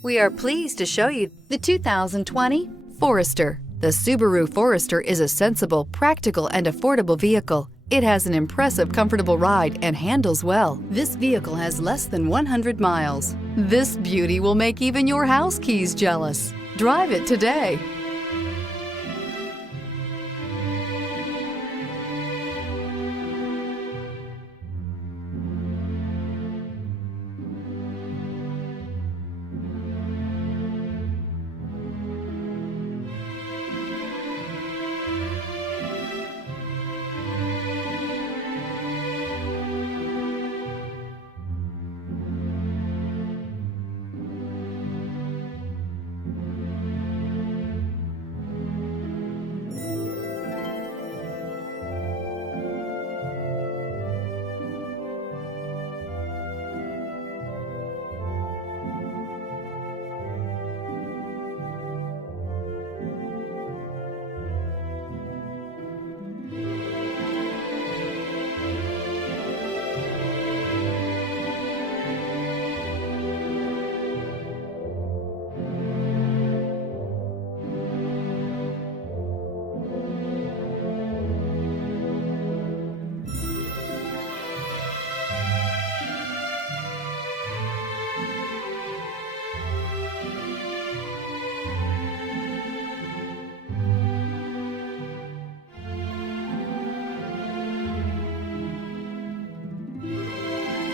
We are pleased to show you the 2020 Forester. The Subaru Forester is a sensible, practical, and affordable vehicle. It has an impressive, comfortable ride and handles well. This vehicle has less than 100 miles. This beauty will make even your house keys jealous. Drive it today.